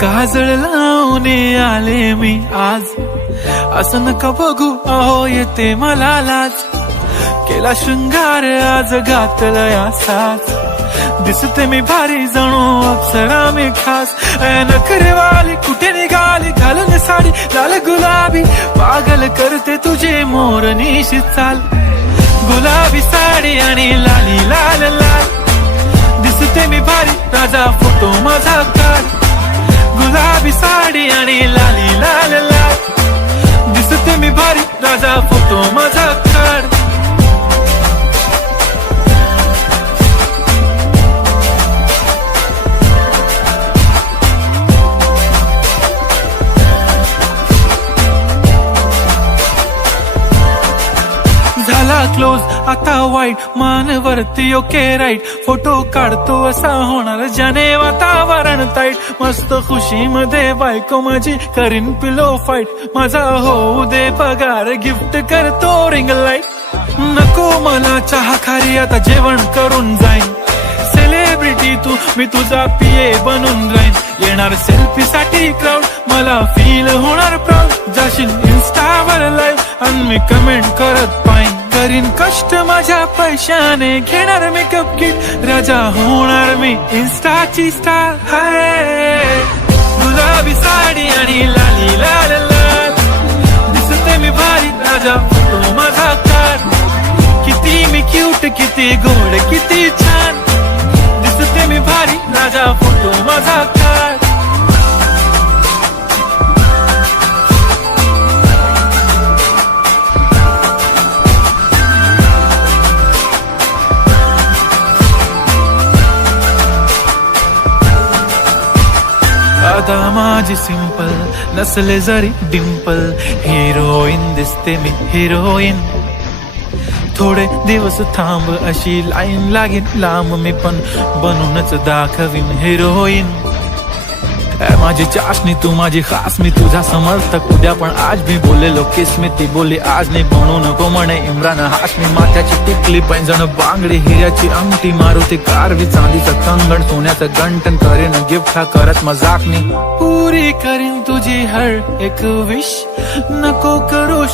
काजळ लावून आले मी आज, असं नका बघू अहो येते मला लाज. केला शृंगार आज घातला साज, दिसते मी भारी जणू अप्सरा मी खास. नखरेवाली कुठे निघाली घालून साडी लाल गुलाबी, पागल करते तुझे मोरनीशी चाल. गुलाबी साडी आणि लाली लाल लाल, दिसते मी भारी राजा फोटो माझा काढ. गुलाबी साडी आणि लाली लाल लाल, दिसते मी भारी राजा फोटो माझा काढ. झाला क्लोज आता वाईट, मानवरती ओके राईट. फोटो काढतो असा होणार ज्याने वातावरण ताईट. मस्त खुशी मध्ये बायको माझी करीन पिलो फाईट. माझा होऊ दे पगार गिफ्ट करतो रिंग लाईट. नको मला चहा खारी आता जेवण करून जाईन. सेलिब्रिटी तू मी तुझा पिये बनून राहीन. येणार सेल्फी साठी क्राऊड मला फील होणार प्राऊड. जाशील इन्स्टावर लाईव्ह आणि मी कमेंट करत पाहिन. करीन कष्ट माझ्या पैशाने घेणार मेकअप किट. राजा होणार मी इन्स्टाची स्टार. हाय गुलाबी साडी आणि लाली लाल लाल, दिसते मी भारी राजा फोटो माझा काढ. किती मी क्यूट किती गोड किती छान, दिसते मी भारी राजा फोटो माझा काढ. आता माझी सिंपल नसले जरी डिंपल, हिरोईन दिसते मी हिरोईन. थोडे दिवस थांब अशी लाईन लागेल लांब, मी पण बनूनच दाखवीन हिरोईन. माझी चाशनी तू माझी खास, मी तुझा समर्थक उद्या पण आज मी बोललेलो किस मी. ती बोलली आज नाही बनू नको म्हणे इम्रान हाशमी. माथ्याची टिकली पैंजण बांगडी हिऱ्याची अंगठी, मारुती कारवी चांदीचं कंगण सोन्याचं गंटन. करीन गिफ्ट हा करत मजाकनी, पुरी करीन तुझी हर एक विश. नको करू